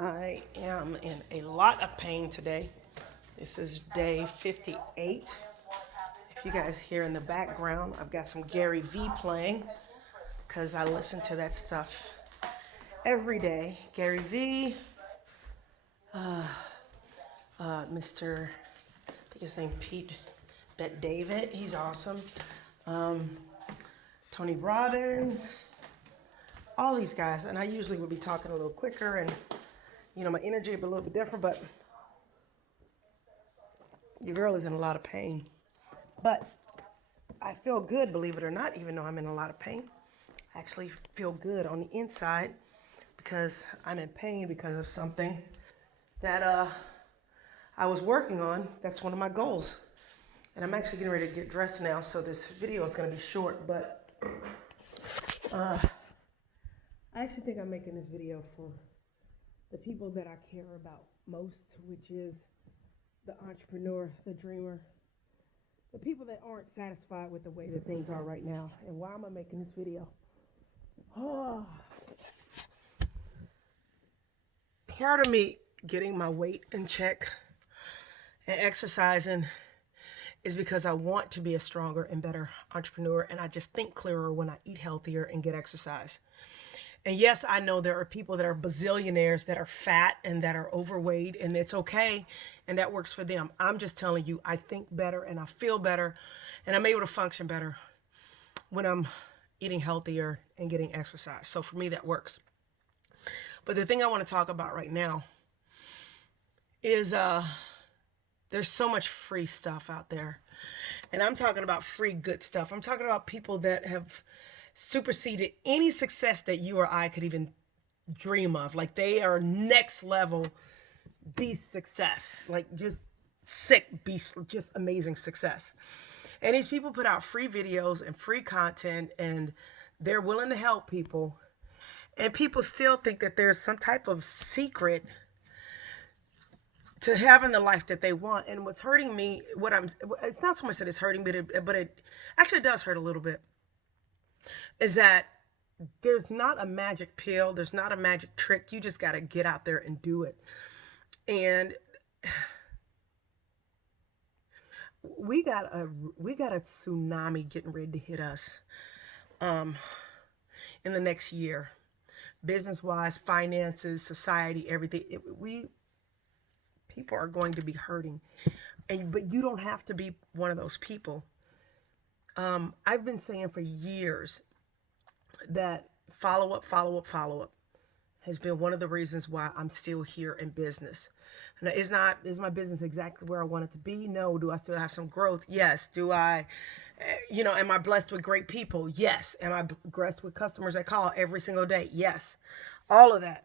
I am in a lot of pain today. This is day 58. If you guys hear in the background, I've got some Gary V playing because I listen to that stuff every day. Gary V, Mr. I think his name Pete Bet David, he's awesome. Um, Tony Robbins, all these guys, and I usually would be talking a little quicker and my energy would be a little bit different, but your girl is in a lot of pain. But I feel good, believe it or not, even though I'm in a lot of pain. I actually feel good on the inside because I'm in pain because of something that I was working on. That's one of my goals. And I'm actually getting ready to get dressed now, so this video is going to be short, but uh, I actually think I'm making this video for the people that I care about most, which is the entrepreneur, the dreamer, the people that aren't satisfied with the way that things are right now. And why am I making this video? Oh, part of me getting my weight in check and exercising is because I want to be a stronger and better entrepreneur, and I just think clearer when I eat healthier and get exercise. And yes, I know there are people that are bazillionaires that are fat and that are overweight, and it's okay, and that works for them. I'm just telling you, I think better and I feel better, and I'm able to function better when I'm eating healthier and getting exercise. So for me, that works. But the thing I want to talk about right now is there's so much free stuff out there. And I'm talking about free good stuff. I'm talking about people that have superseded any success that you or I could even dream of. Like they are next level beast success. Like just sick beast, just amazing success. And these people put out free videos and free content and they're willing to help people. And people still think that there's some type of secret to having the life that they want. And what's hurting me, it's not so much that it's hurting me, but it actually does hurt a little bit, is that there's not a magic pill. There's not a magic trick. You just got to get out there and do it. And we got a tsunami getting ready to hit us in the next year, business wise, finances, society, everything. People are going to be hurting, but you don't have to be one of those people. I've been saying for years that follow up has been one of the reasons why I'm still here in business. Now, is my business exactly where I want it to be? No. Do I still have some growth? Yes. Do I, am I blessed with great people? Yes. Am I blessed with customers that call every single day? Yes. All of that.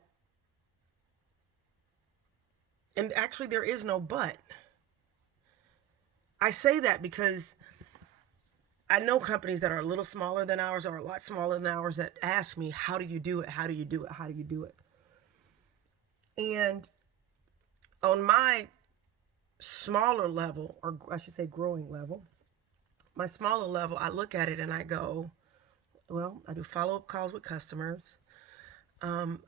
And actually, there is no but. I say that because I know companies that are a little smaller than ours or a lot smaller than ours that ask me, how do you do it? How do you do it? How do you do it? And on my smaller level, or I should say growing level, my smaller level, I look at it and I go, well, I do follow-up calls with customers.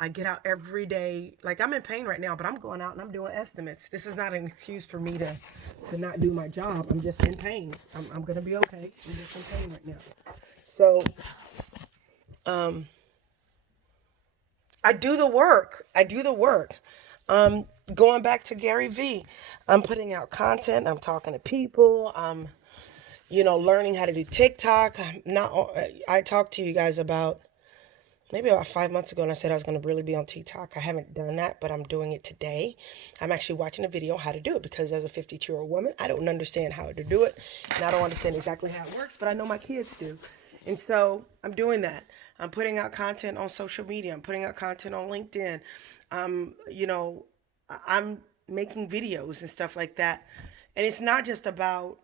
I get out every day. Like I'm in pain right now, but I'm going out and I'm doing estimates. This is not an excuse for me to not do my job. I'm just in pain. I'm going to be okay. I'm just in pain right now. So I do the work. Going back to Gary V, I'm putting out content. I'm talking to people. I'm, learning how to do TikTok. I talked to you guys about maybe about 5 months ago, and I said I was going to really be on TikTok. I haven't done that, but I'm doing it today. I'm actually watching a video on how to do it because as a 52-year-old woman, I don't understand how to do it, and I don't understand exactly how it works, but I know my kids do. And so I'm doing that. I'm putting out content on social media. I'm putting out content on LinkedIn. I'm making videos and stuff like that. And it's not just about,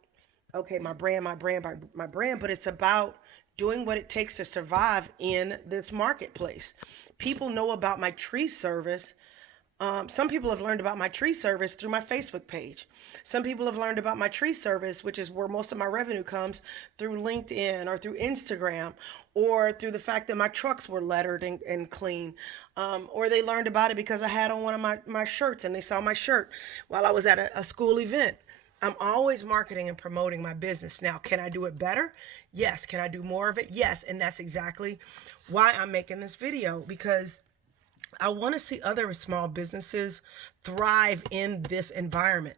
okay, my brand, but it's about doing what it takes to survive in this marketplace. People know about my tree service Some people have learned about my tree service through my Facebook page. Some people have learned about my tree service, which is where most of my revenue comes, through LinkedIn or through Instagram, or through the fact that my trucks were lettered and clean. Or they learned about it because I had on one of my shirts and they saw my shirt while I was at a school event. I'm always marketing and promoting my business. Now, can I do it better? Yes. Can I do more of it? Yes. And that's exactly why I'm making this video, because I want to see other small businesses thrive in this environment.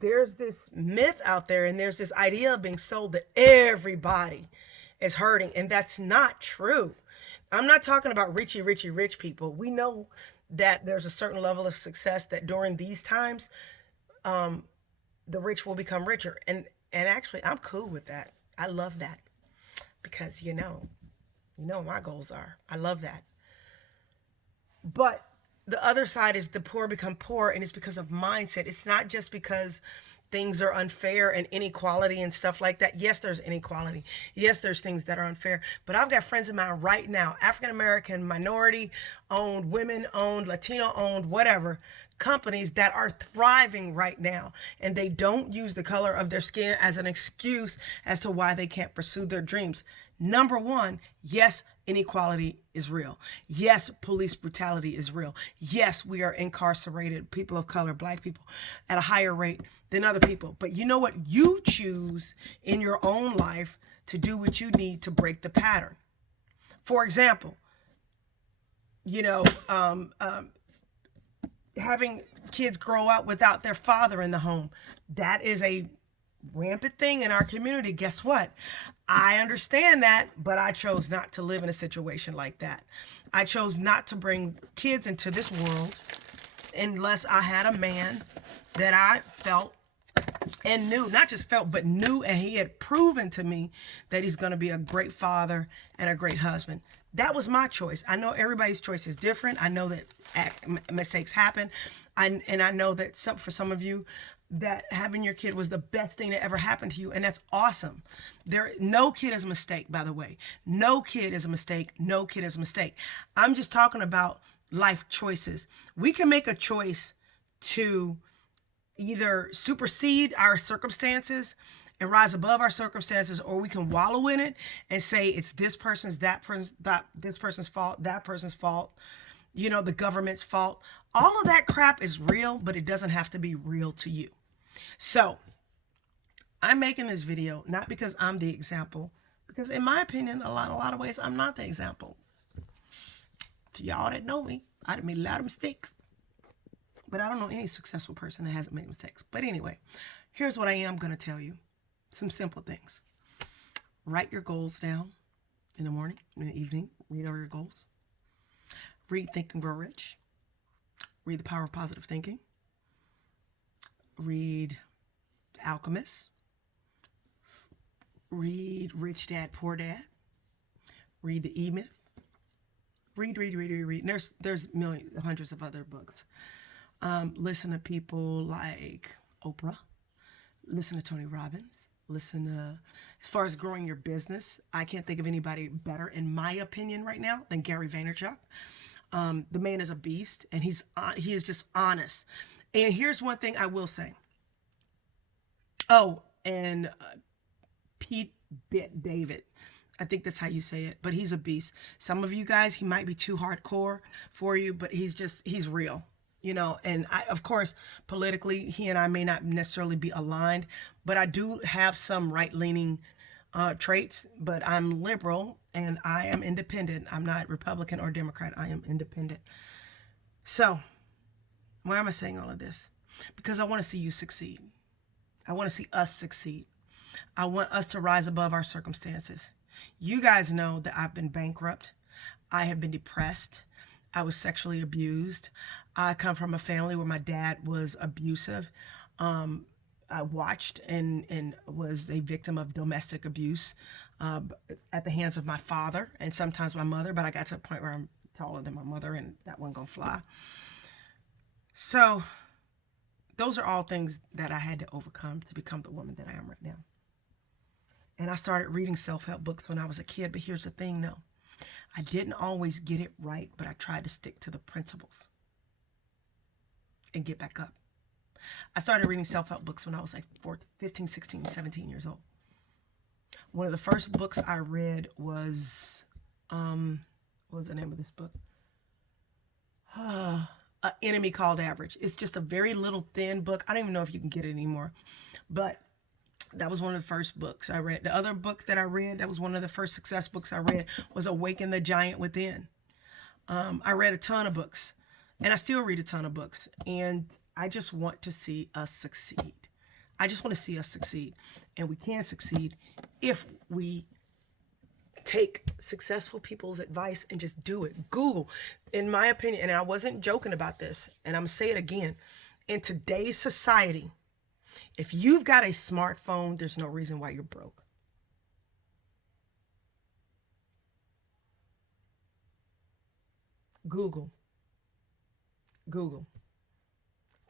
There's this myth out there and there's this idea of being sold that everybody is hurting, and that's not true. I'm not talking about rich people. We know that there's a certain level of success that during these times, um, the rich will become richer. And actually, I'm cool with that. I love that because my goals are. I love that. But the other side is the poor become poor, and it's because of mindset. It's not just because things are unfair and inequality and stuff like that. Yes, there's inequality. Yes, there's things that are unfair. But I've got friends of mine right now, African American, minority owned, women owned, Latino owned, whatever, companies that are thriving right now. And they don't use the color of their skin as an excuse as to why they can't pursue their dreams. Number one, yes, inequality is real. Yes, police brutality is real. Yes, we are incarcerated, people of color, black people, at a higher rate than other people. But you know what? You choose in your own life to do what you need to break the pattern. For example, you know, having kids grow up without their father in the home, that is a rampant thing in our community. Guess what? I understand that, but I chose not to live in a situation like that. I chose not to bring kids into this world unless I had a man that I felt and knew, not just felt, but knew, and he had proven to me that he's going to be a great father and a great husband. That was my choice. I know everybody's choice is different. I know that mistakes happen. And I know that for some of you, that having your kid was the best thing that ever happened to you, and that's awesome. No kid is a mistake, by the way. No kid is a mistake. No kid is a mistake. I'm just talking about life choices. We can make a choice to either supersede our circumstances and rise above our circumstances, or we can wallow in it and say it's this person's, this person's fault, that person's fault, the government's fault. All of that crap is real, but it doesn't have to be real to you. So I'm making this video not because I'm the example, because in my opinion, a lot of ways, I'm not the example. To y'all that know me, I've made a lot of mistakes, but I don't know any successful person that hasn't made mistakes. But anyway, here's what I am going to tell you. Some simple things. Write your goals down in the morning, in the evening. Read over your goals. Read Think and Grow Rich. Read The Power of Positive Thinking. Read The Alchemist. Read Rich Dad, Poor Dad. Read The E-Myth. Read. And there's millions, hundreds of other books. Listen to people like Oprah. Listen to Tony Robbins. Listen to, as far as growing your business, I can't think of anybody better, in my opinion, right now than Gary Vaynerchuk. The man is a beast, and he is just honest. And here's one thing I will say. Oh, and Pete David. I think that's how you say it, but he's a beast. Some of you guys, he might be too hardcore for you, but he's real. And of course, politically, he and I may not necessarily be aligned, but I do have some right-leaning traits, but I'm liberal and I am independent. I'm not Republican or Democrat. I am independent. So why am I saying all of this? Because I want to see you succeed. I want to see us succeed. I want us to rise above our circumstances. You guys know that I've been bankrupt. I have been depressed. I was sexually abused. I come from a family where my dad was abusive. I watched and was a victim of domestic abuse at the hands of my father and sometimes my mother, but I got to a point where I'm taller than my mother and that wasn't gonna fly. So those are all things that I had to overcome to become the woman that I am right now. And I started reading self-help books when I was a kid, but here's the thing though. I didn't always get it right, but I tried to stick to the principles. and get back up. I started reading self-help books when I was like 15, 16, 17 years old. One of the first books I read was, what was the name of this book? Enemy Called Average. It's just a very little thin book. I don't even know if you can get it anymore. But that was one of the first books I read. The other book that I read, that was one of the first success books I read, was Awaken the Giant Within. I read a ton of books, and I still read a ton of books. And I just want to see us succeed. I just want to see us succeed. And we can succeed if we take successful people's advice and just do it. Google, in my opinion, and I wasn't joking about this, and I'm going to say it again. In today's society, if you've got a smartphone, there's no reason why you're broke. Google. Google.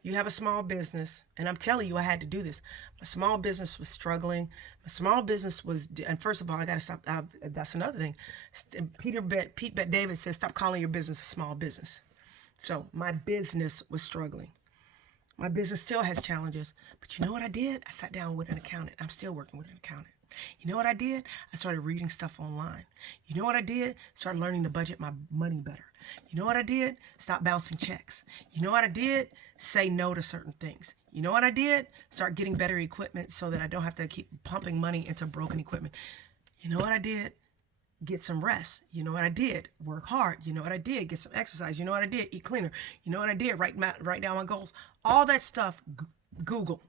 You have a small business, and I'm telling you, I had to do this. My small business was struggling. My small business was, and first of all, I got to stop. That's another thing. Pete Bet David says, stop calling your business a small business. So my business was struggling. My business still has challenges, but you know what I did? I sat down with an accountant. I'm still working with an accountant. You know what I did? I started reading stuff online. You know what I did? Started learning to budget my money better. You know what I did? Stop bouncing checks. You know what I did? Say no to certain things. You know what I did? Start getting better equipment so that I don't have to keep pumping money into broken equipment. You know what I did? Get some rest. You know what I did? Work hard. You know what I did? Get some exercise. You know what I did? Eat cleaner. You know what I did? Write down my goals. All that stuff, Google.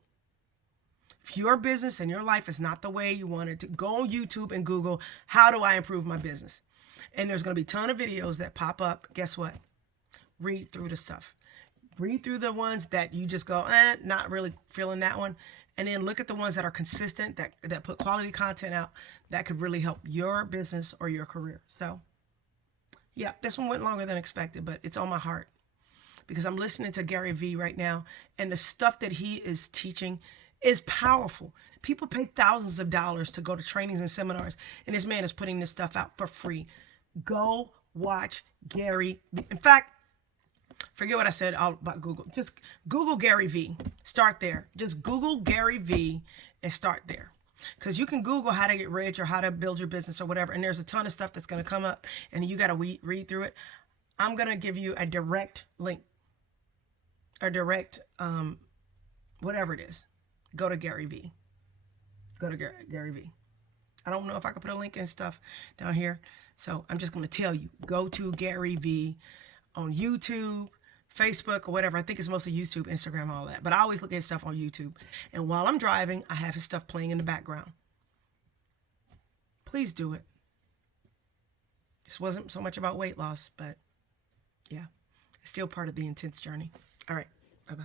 If your business and your life is not the way you want it to, go on YouTube and Google, how do I improve my business? And there's going to be a ton of videos that pop up. Guess what? Read through the stuff. Read through the ones that you just go, not really feeling that one. And then look at the ones that are consistent, that put quality content out that could really help your business or your career. So, yeah, this one went longer than expected, but it's on my heart because I'm listening to Gary Vee right now, and the stuff that he is teaching is powerful. People pay thousands of dollars to go to trainings and seminars, and this man is putting this stuff out for free. Go watch Gary Vee. In fact, forget what I said all about Google. Just Google Gary Vee. Start there. Just Google Gary Vee and start there. Because you can Google how to get rich or how to build your business or whatever, and there's a ton of stuff that's going to come up, and you got to read through it. I'm going to give you a direct link, or direct, whatever it is. Go to Gary Vee. Go to Gary Vee. I don't know if I can put a link and stuff down here, so I'm just going to tell you. Go to Gary Vee on YouTube, Facebook, or whatever. I think it's mostly YouTube, Instagram, all that. But I always look at stuff on YouTube. And while I'm driving, I have his stuff playing in the background. Please do it. This wasn't so much about weight loss, but yeah, it's still part of the intense journey. All right. Bye-bye.